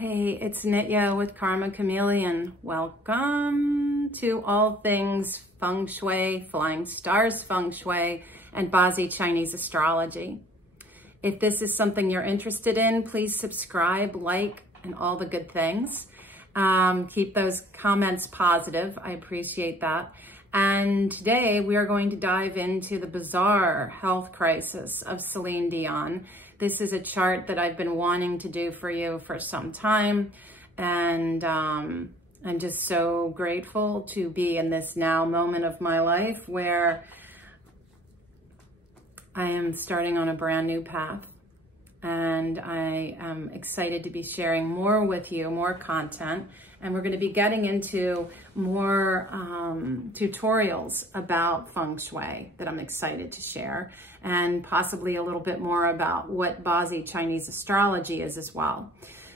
Hey, it's Nity'as with Karma Chameleon. Welcome to all things Feng Shui, Flying Stars Feng Shui, and BaZi Chinese Astrology. If this is something you're interested in, please subscribe, like, and all the good things. Keep those comments positive. I appreciate that. And today we are going to dive into the bizarre health crisis of Celine Dion. This is a chart that I've been wanting to do for you for some time. And I'm just so grateful to be in this now moment of my life where I am starting on a brand new path. And I am excited to be sharing more with you, more content. And we're going to be getting into more tutorials about Feng Shui that I'm excited to share, and possibly a little bit more about what BaZi Chinese Astrology is as well.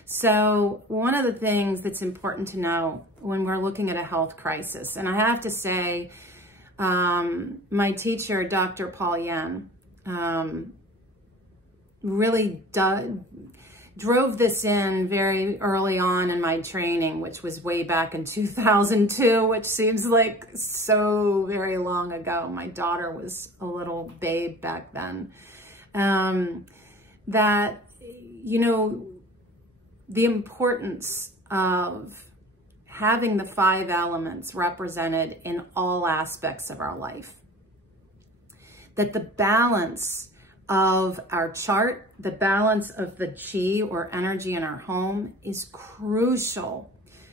So one of the things that's important to know when we're looking at a health crisis, and I have to say, my teacher, Dr. Paul Yan, really drove this in very early on in my training, which was way back in 2002, which seems like so very long ago. My daughter was a little babe back then. That, you know, the importance of having the 5 elements represented in all aspects of our life. That the balance of our chart, the balance of the chi or energy in our home is crucial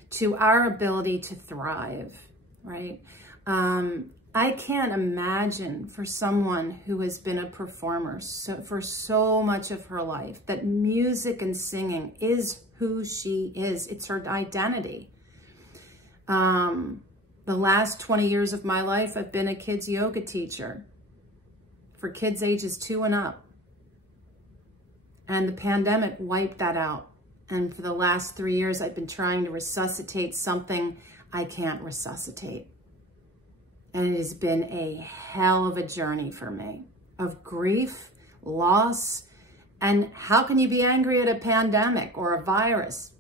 to our ability to thrive, right? I can't imagine for someone who has been a performer for so much of her life that music and singing is who she is. It's her identity. The last 20 years of my life, I've been a kids yoga teacher for kids ages 2 and up. And the pandemic wiped that out. And for the last 3 years, I've been trying to resuscitate something I can't resuscitate. And it has been a hell of a journey for me of grief, loss, and how can you be angry at a pandemic or a virus?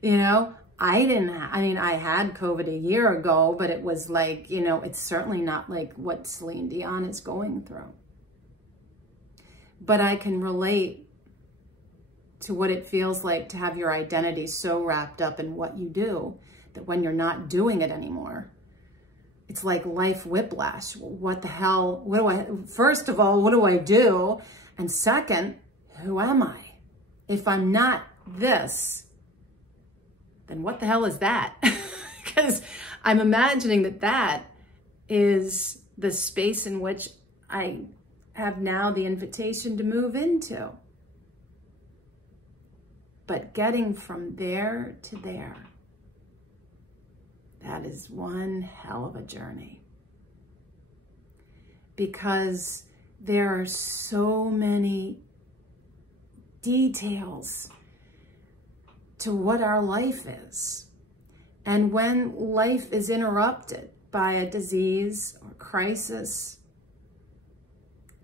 You know, I had COVID a year ago, but it was like, you know, it's certainly not like what Celine Dion is going through. But I can relate to what it feels like to have your identity so wrapped up in what you do that when you're not doing it anymore, it's like life whiplash. What the hell? First of all, what do I do? And second, who am I? If I'm not this, then what the hell is that? Because I'm imagining that that is the space in which I have now the invitation to move into. But getting from there to there, that is one hell of a journey. Because there are so many details to what our life is. And when life is interrupted by a disease or crisis,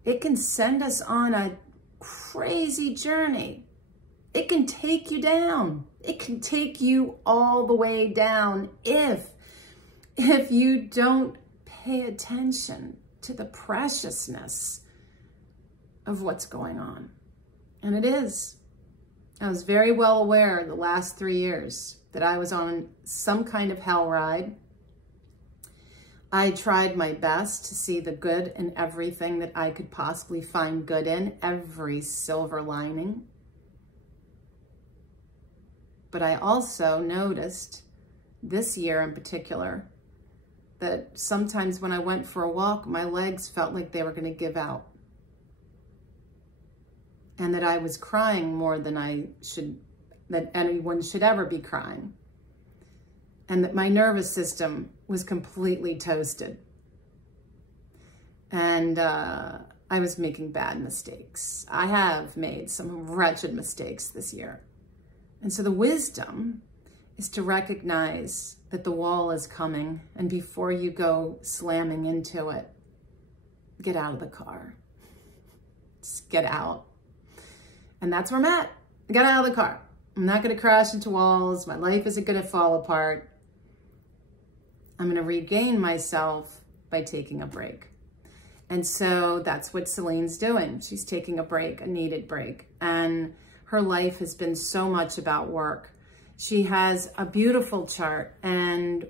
it can send us on a crazy journey. It can take you down. It can take you all the way down if you don't pay attention to the preciousness of what's going on. And it is. I was very well aware the last 3 years that I was on some kind of hell ride. I tried my best to see the good in everything that I could possibly find good in, every silver lining. But I also noticed this year in particular that sometimes when I went for a walk, my legs felt like they were going to give out. And that I was crying more than that anyone should ever be crying. And that my nervous system was completely toasted. And I was making bad mistakes. I have made some wretched mistakes this year. And so the wisdom is to recognize that the wall is coming, and before you go slamming into it, get out of the car. Just get out. And that's where I'm at. I got out of the car. I'm not going to crash into walls. My life isn't going to fall apart. I'm going to regain myself by taking a break. And so that's what Celine's doing. She's taking a break, a needed break. And her life has been so much about work. She has a beautiful chart. And,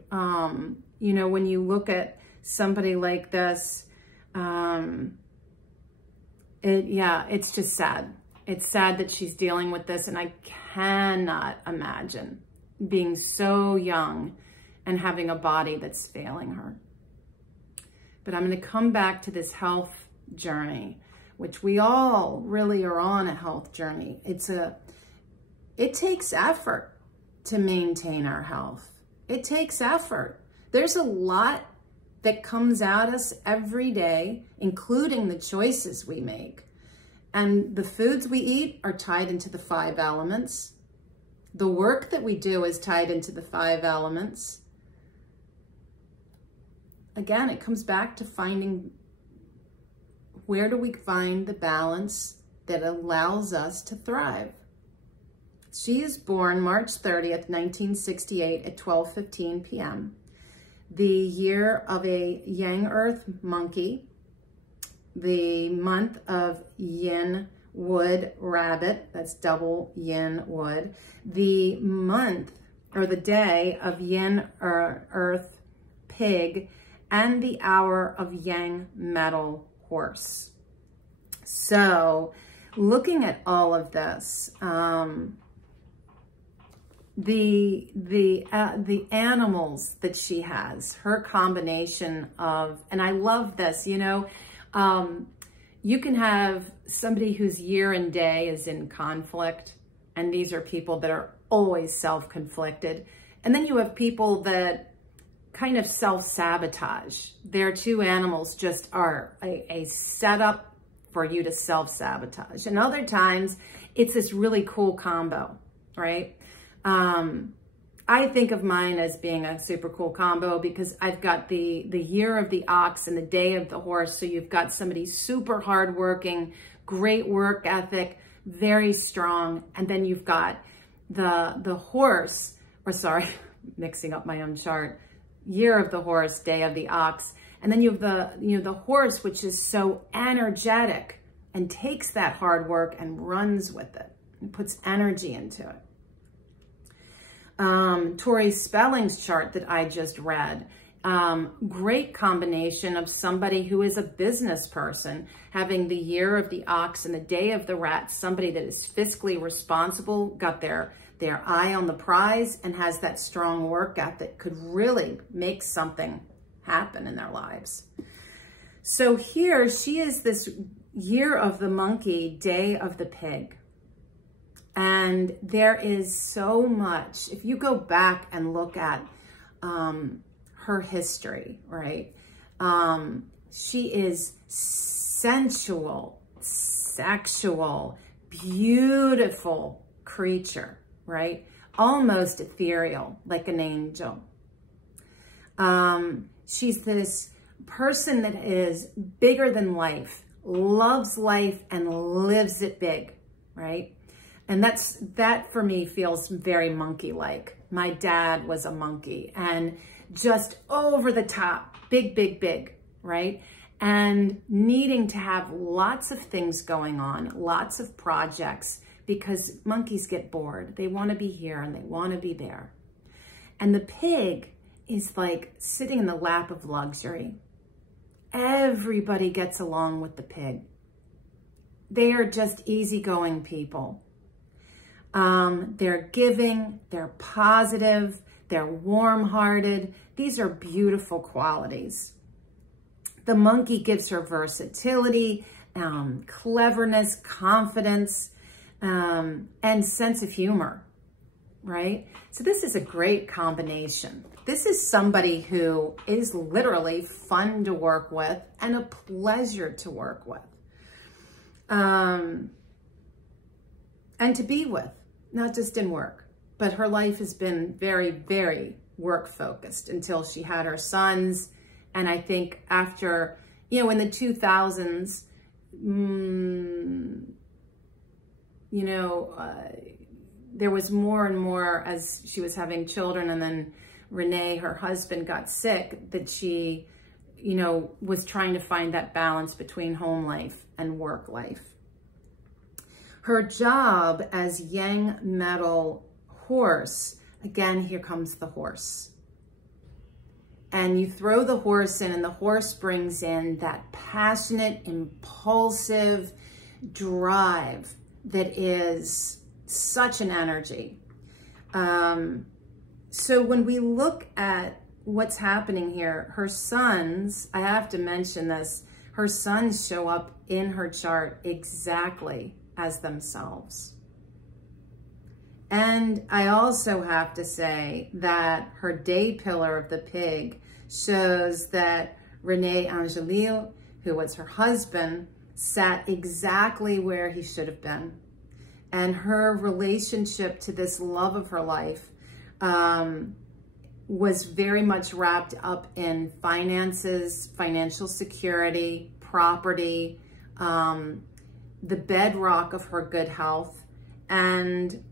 you know, when you look at somebody like this, it's just sad. It's sad that she's dealing with this. And I cannot imagine being so young and having a body that's failing her. But I'm going to come back to this health journey, which we all really are on a health journey. It takes effort to maintain our health. It takes effort. There's a lot that comes at us every day, including the choices we make. And the foods we eat are tied into the 5 elements. The work that we do is tied into the 5 elements. Again, it comes back to finding, where do we find the balance that allows us to thrive? She is born March 30th, 1968 at 12:15 p.m. The year of a Yang Earth monkey, the month of Yin Wood Rabbit, that's double Yin Wood, the month or the day of Yin Earth Pig, and the hour of Yang Metal Horse. So looking at all of this, the animals that she has, her combination of, and I love this, you know, you can have somebody whose year and day is in conflict, and these are people that are always self-conflicted. And then you have people that kind of self-sabotage. Their 2 animals just are a setup for you to self-sabotage. And other times it's this really cool combo, right? I think of mine as being a super cool combo because I've got the year of the ox and the day of the horse. So you've got somebody super hardworking, great work ethic, very strong. And then you've got the horse, or sorry, mixing up my own chart, year of the horse, day of the ox. And then you have the horse, which is so energetic and takes that hard work and runs with it and puts energy into it. Tori Spelling's chart that I just read, great combination of somebody who is a business person, having the year of the ox and the day of the rat, somebody that is fiscally responsible, got their eye on the prize, and has that strong work ethic, could really make something happen in their lives. So here she is, this year of the monkey, day of the pig. And there is so much, if you go back and look at her history, right? She is sensual, sexual, beautiful creature, right? Almost ethereal, like an angel. She's this person that is bigger than life, loves life and lives it big, right? And that for me feels very monkey-like. My dad was a monkey and just over the top, big, big, big, right? And needing to have lots of things going on, lots of projects, because monkeys get bored. They want to be here and they want to be there. And the pig is like sitting in the lap of luxury. Everybody gets along with the pig. They are just easygoing people. They're giving, they're positive, they're warm-hearted. These are beautiful qualities. The monkey gives her versatility, cleverness, confidence, and sense of humor, right? So this is a great combination. This is somebody who is literally fun to work with and a pleasure to work with, and to be with, not just in work. But her life has been very, very work-focused until she had her sons. And I think after, you know, in the 2000s, there was more and more as she was having children, and then Renee, her husband, got sick, that she, was trying to find that balance between home life and work life. Her job as yang metal horse, again, here comes the horse. And you throw the horse in, and the horse brings in that passionate, impulsive drive that is such an energy. So when we look at what's happening here, her sons, I have to mention this, her sons show up in her chart exactly as themselves. And I also have to say that her day pillar of the pig shows that René Angelil, who was her husband, sat exactly where he should have been. And her relationship to this love of her life was very much wrapped up in finances, financial security, property, the bedrock of her good health, and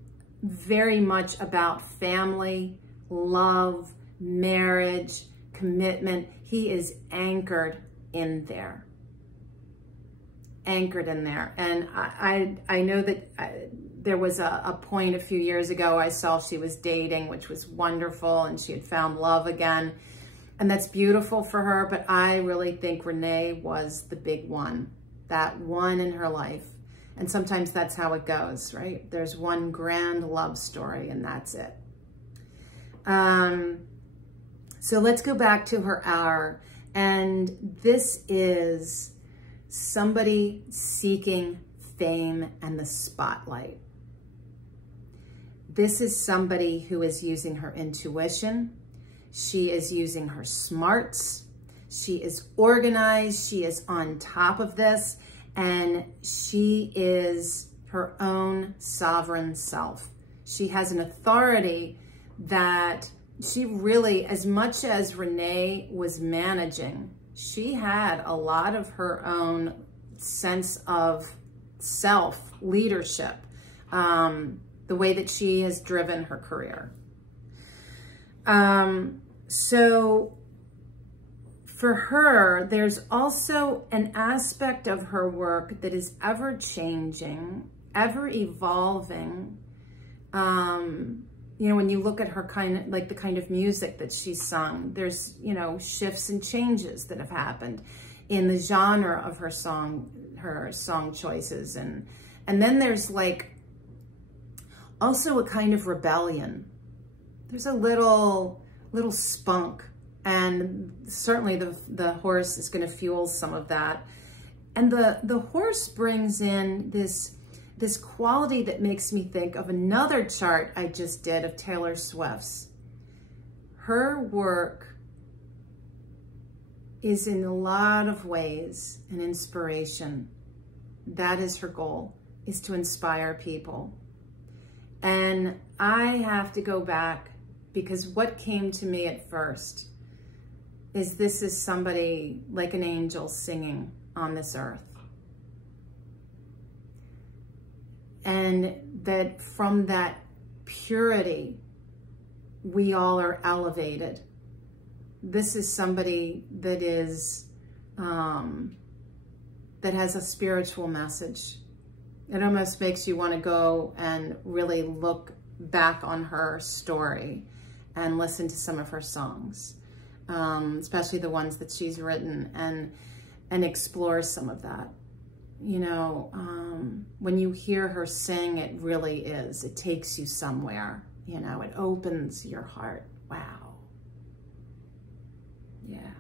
very much about family, love, marriage, commitment. He is anchored in there. Anchored in there. And I know that there was a point a few years ago I saw she was dating, which was wonderful, and she had found love again. And that's beautiful for her, but I really think Renee was the big one, that one in her life. And sometimes that's how it goes, right? There's one grand love story, and that's it. So let's go back to her hour. And this is somebody seeking fame and the spotlight. This is somebody who is using her intuition. She is using her smarts. She is organized. She is on top of this. And she is her own sovereign self. She has an authority that she really, as much as Renee was managing, she had a lot of her own sense of self leadership, the way that she has driven her career. So for her, there's also an aspect of her work that is ever changing, ever evolving. When you look at her the kind of music that she's sung, there's, shifts and changes that have happened in the genre of her song choices. And then there's also a kind of rebellion. There's a little spunk, and certainly the horse is going to fuel some of that. And the horse brings in this quality that makes me think of another chart I just did of Taylor Swift's. Her work is in a lot of ways an inspiration. That is her goal, is to inspire people. And I have to go back, because what came to me at first is this is somebody like an angel singing on this earth. And that from that purity, we all are elevated. This is somebody that is, that has a spiritual message. It almost makes you want to go and really look back on her story and listen to some of her songs, especially the ones that she's written, and explore some of that. When you hear her sing, it really is. It takes you somewhere. It opens your heart. Wow. Yeah.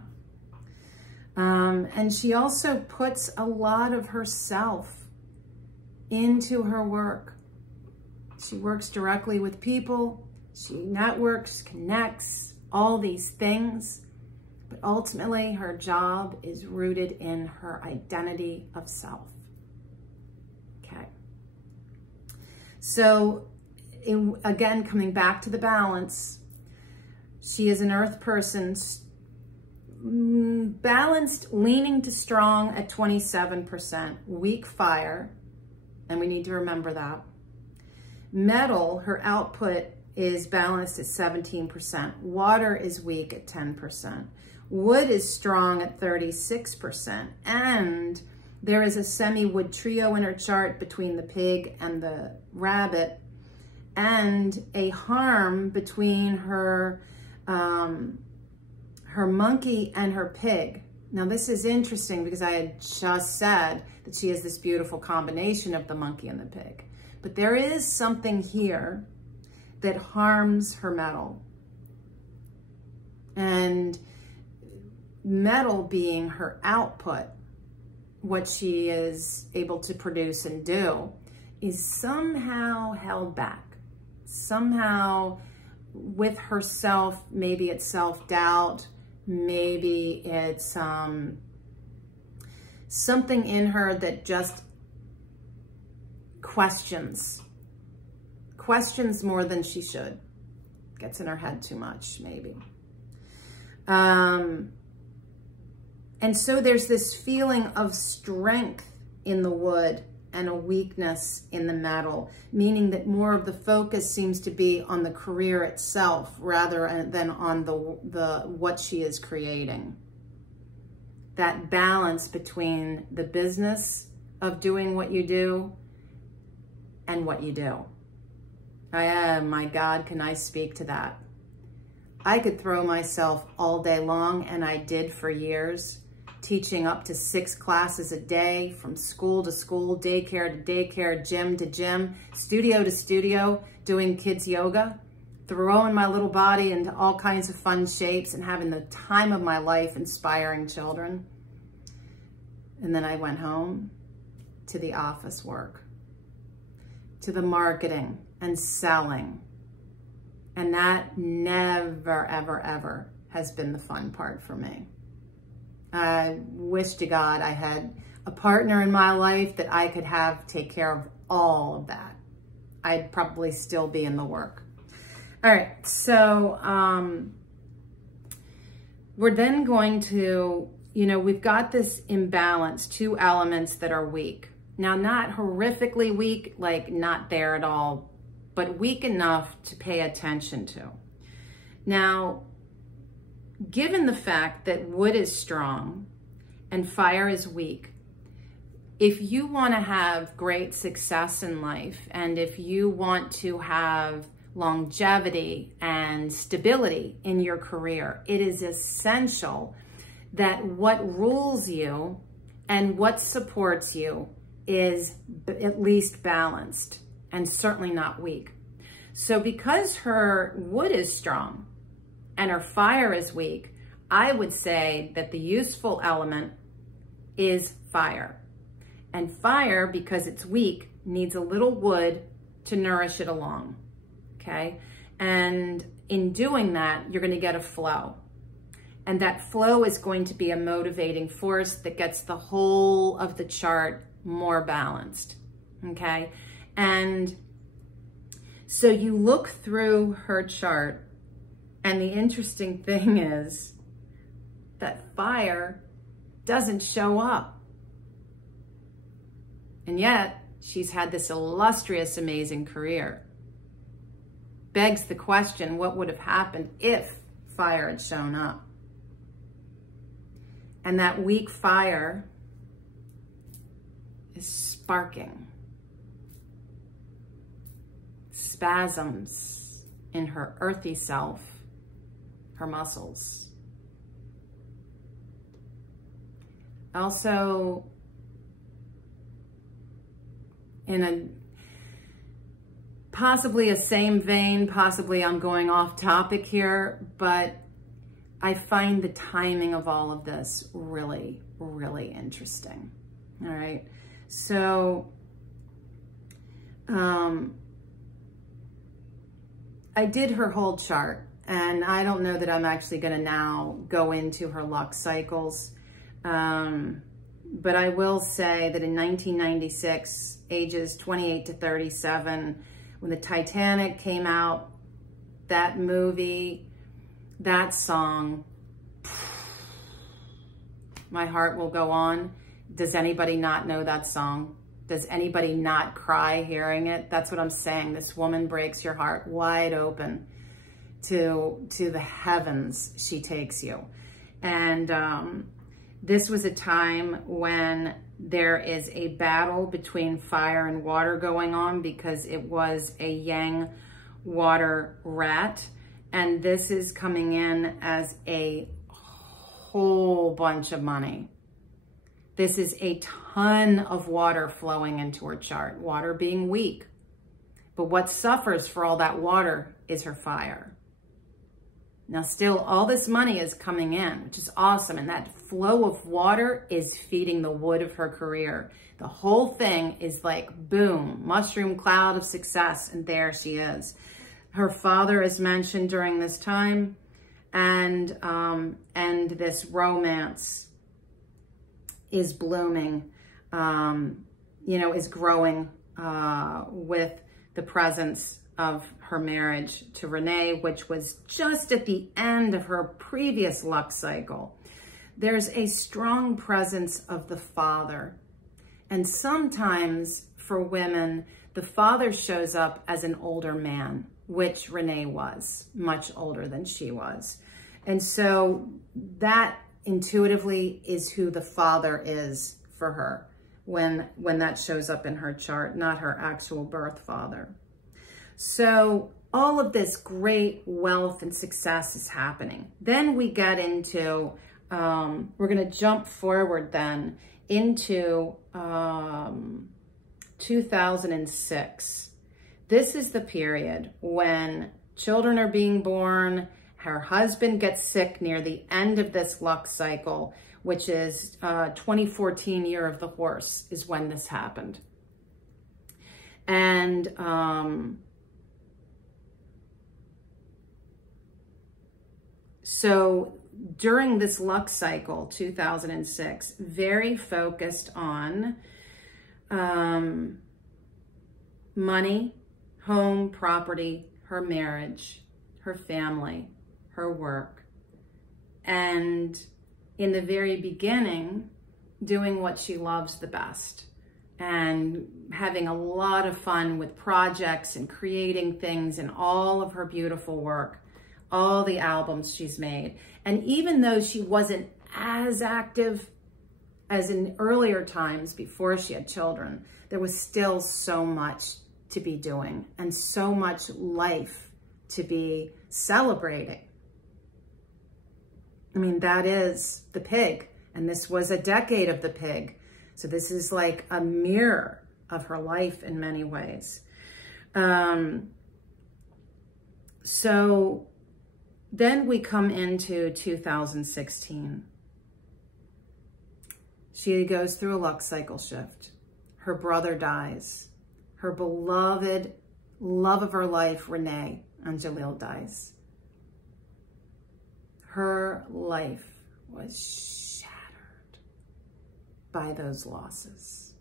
And she also puts a lot of herself into her work. She works directly with people. She networks, connects, all these things. But ultimately, her job is rooted in her identity of self. Okay. So, again, coming back to the balance, she is an earth person, balanced, leaning to strong at 27%, weak fire, and we need to remember that. Metal, her output is balanced at 17%. Water is weak at 10%. Wood is strong at 36%. And there is a semi-wood trio in her chart between the pig and the rabbit, and a harm between her monkey and her pig. Now this is interesting because I had just said that she has this beautiful combination of the monkey and the pig. But there is something here that harms her metal. And metal being her output, what she is able to produce and do, is somehow held back. Somehow with herself, maybe it's self-doubt, maybe it's something in her that just questions more than she should. Gets in her head too much, maybe. And so there's this feeling of strength in the wood and a weakness in the metal, meaning that more of the focus seems to be on the career itself rather than on the what she is creating. That balance between the business of doing what you do and what you do. My God, can I speak to that? I could throw myself all day long, and I did for years, teaching up to 6 classes a day, from school to school, daycare to daycare, gym to gym, studio to studio, doing kids yoga, throwing my little body into all kinds of fun shapes and having the time of my life inspiring children. And then I went home to the office work, to the marketing and selling. And that never, ever, ever has been the fun part for me. I wish to God I had a partner in my life that I could have take care of all of that. I'd probably still be in the work. All right, so we're then going to, we've got this imbalance, 2 elements that are weak. Now, not horrifically weak, like not there at all, but weak enough to pay attention to. Now, given the fact that wood is strong and fire is weak, if you want to have great success in life, and if you want to have longevity and stability in your career, it is essential that what rules you and what supports you is at least balanced and certainly not weak. So because her wood is strong and her fire is weak, I would say that the useful element is fire. And fire, because it's weak, needs a little wood to nourish it along, okay? And in doing that, you're gonna get a flow. And that flow is going to be a motivating force that gets the whole of the chart more balanced, okay? And so you look through her chart, and the interesting thing is that fire doesn't show up. And yet, she's had this illustrious, amazing career. Begs the question, what would have happened if fire had shown up? And that weak fire is sparking. Spasms in her earthy self, her muscles. Also, in a possibly a same vein, possibly I'm going off topic here, but I find the timing of all of this really, really interesting. All right. So, I did her whole chart, and I don't know that I'm actually going to now go into her luck cycles. But I will say that in 1996, ages 28 to 37, when the Titanic came out, that movie, that song, My Heart Will Go On. Does anybody not know that song? Does anybody not cry hearing it? That's what I'm saying. This woman breaks your heart wide open to the heavens. She takes you. And this was a time when there is a battle between fire and water going on, because it was a yang water rat. And this is coming in as a whole bunch of money. This is a ton of water flowing into her chart, water being weak. But what suffers for all that water is her fire. Now still, all this money is coming in, which is awesome. And that flow of water is feeding the wood of her career. The whole thing is like, boom, mushroom cloud of success. And there she is. Her father is mentioned during this time. And this romance is blooming, is growing with the presence of her marriage to Renee, which was just at the end of her previous luck cycle. There's a strong presence of the father. And sometimes for women, the father shows up as an older man, which Renee was, much older than she was. And so that intuitively is who the father is for her when that shows up in her chart, not her actual birth father. So all of this great wealth and success is happening. Then we get into, we're going to jump forward then into 2006. This is the period when children are being born. Her husband gets sick near the end of this luck cycle, which is 2014 year of the horse is when this happened. And so during this luck cycle, 2006, very focused on money, home, property, her marriage, her family, her work. And in the very beginning, doing what she loves the best and having a lot of fun with projects and creating things and all of her beautiful work, all the albums she's made. And even though she wasn't as active as in earlier times before she had children, there was still so much to be doing and so much life to be celebrating. I mean, that is the pig. And this was a decade of the pig. So this is like a mirror of her life in many ways. So then we come into 2016. She goes through a luck cycle shift. Her brother dies. Her beloved love of her life, Renee, and Jalil dies. Her life was shattered by those losses.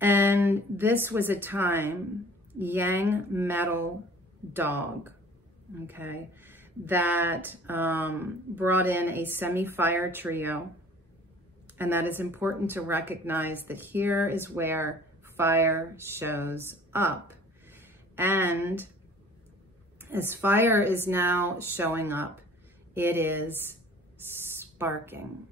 And this was a time, Yang Metal Dog, okay, that brought in a semi-fire trio. And that is important to recognize that here is where fire shows up. And as fire is now showing up, it is sparking.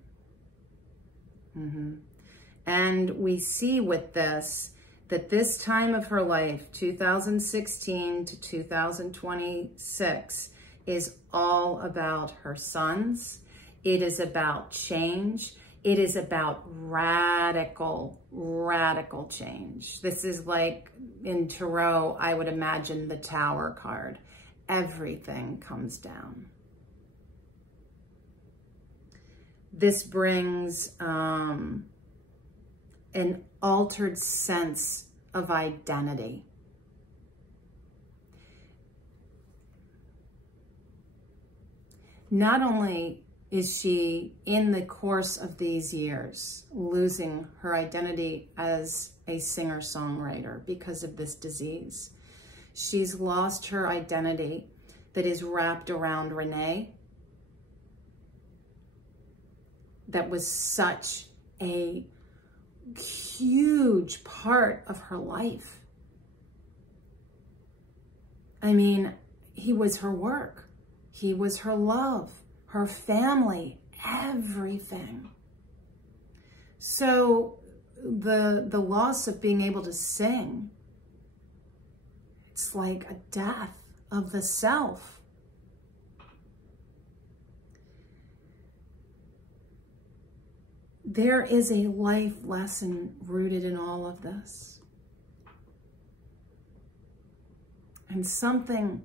And we see with this, that this time of her life, 2016 to 2026, is all about her sons. It is about change. It is about radical, radical change. This is like in Tarot, I would imagine the Tower card. Everything comes down. This brings an altered sense of identity. Not only is she, in the course of these years, losing her identity as a singer-songwriter because of this disease, she's lost her identity that is wrapped around Renee. That was such a huge part of her life. I mean, he was her work. He was her love, her family, everything. So the loss of being able to sing, it's like a death of the self. There is a life lesson rooted in all of this. And something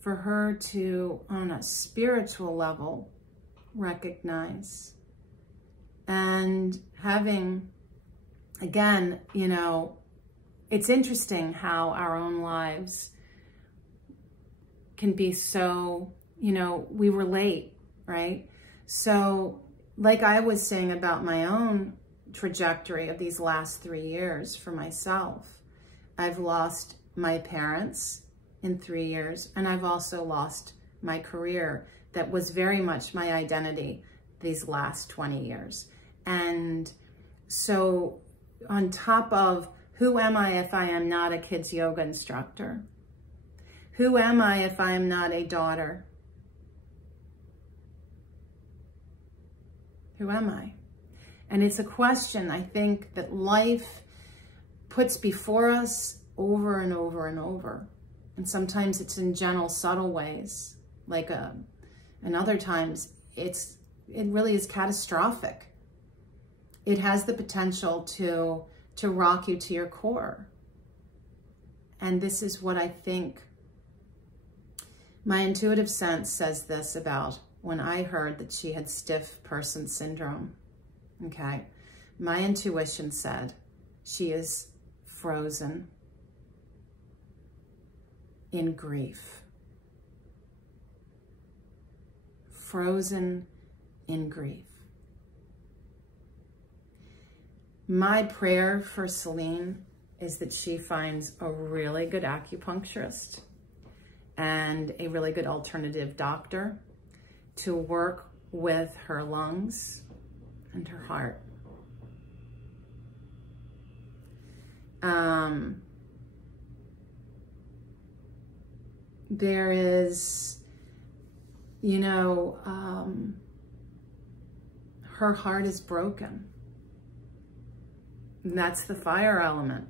for her to, on a spiritual level, recognize. And having, again, you know, it's interesting how our own lives can be so, you know, we relate, right? So like I was saying about my own trajectory of these last 3 years for myself, I've lost my parents in 3 years, and I've also lost my career that was very much my identity these last 20 years. And so on top of who am I if I am not a kids yoga instructor? Who am I if I am not a daughter? Who am I? And it's a question I think that life puts before us over and over and over. And sometimes it's in gentle, subtle ways, and other times it really is catastrophic. It has the potential to rock you to your core. And this is what I think my intuitive sense says this about when I heard that she had stiff person syndrome. Okay. My intuition said she is frozen in grief. Frozen in grief. My prayer for Celine is that she finds a really good acupuncturist and a really good alternative doctor to work with her lungs and her heart. There is, you know, her heart is broken. And that's the fire element.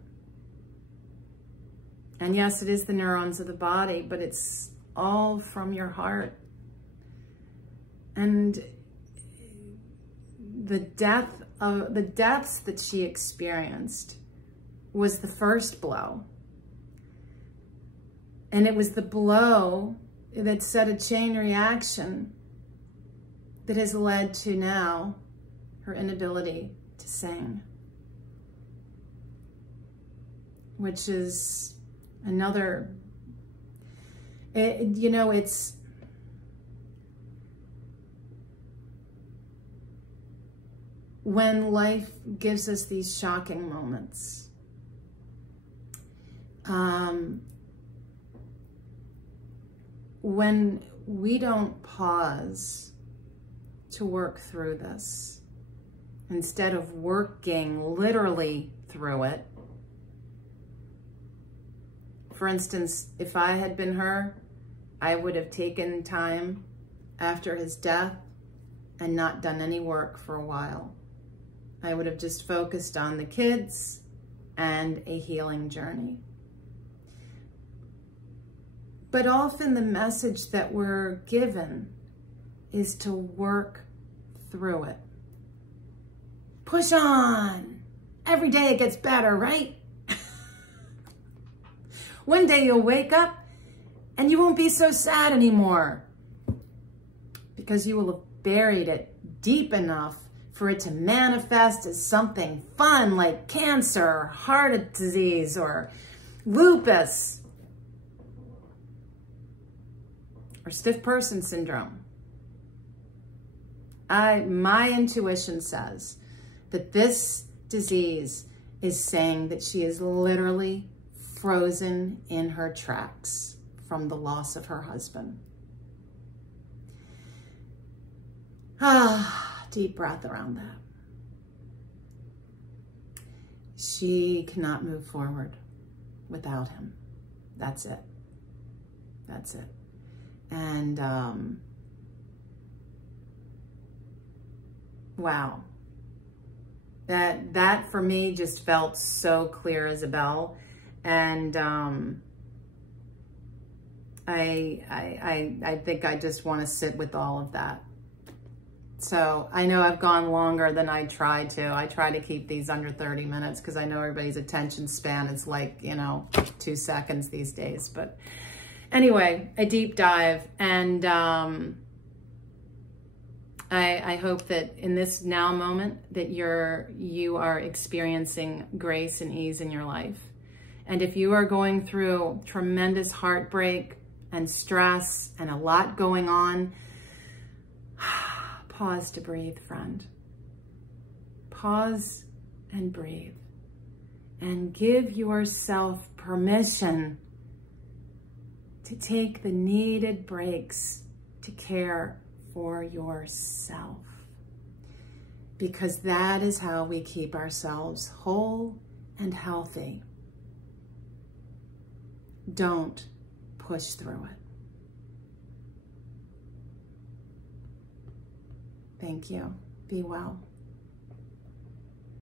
And yes, it is the neurons of the body, but it's all from your heart. And the deaths that she experienced was the first blow. And it was the blow that set a chain reaction that has led to now her inability to sing, which is another, you know, it's, when life gives us these shocking moments, when we don't pause to work through this, instead of working literally through it. For instance, if I had been her, I would have taken time after his death and not done any work for a while. I would have just focused on the kids and a healing journey. But often the message that we're given is to work through it. Push on. Every day it gets better, right? One day you'll wake up and you won't be so sad anymore because you will have buried it deep enough for it to manifest as something fun like cancer, or heart disease, or lupus, or stiff person syndrome. My intuition says that this disease is saying that she is literally frozen in her tracks from the loss of her husband. Deep breath around that. she cannot move forward without him. That's it. That's it. And wow. That for me just felt so clear as a bell. And I think I just want to sit with all of that. So I know I've gone longer than I tried to. I try to keep these under 30 minutes because I know everybody's attention span is like, 2 seconds these days. But anyway, a deep dive. And I hope that in this now moment that you are experiencing grace and ease in your life. And if you are going through tremendous heartbreak and stress and a lot going on, pause to breathe, friend. Pause and breathe. And give yourself permission to take the needed breaks to care for yourself. Because that is how we keep ourselves whole and healthy. Don't push through it. Thank you. Be well.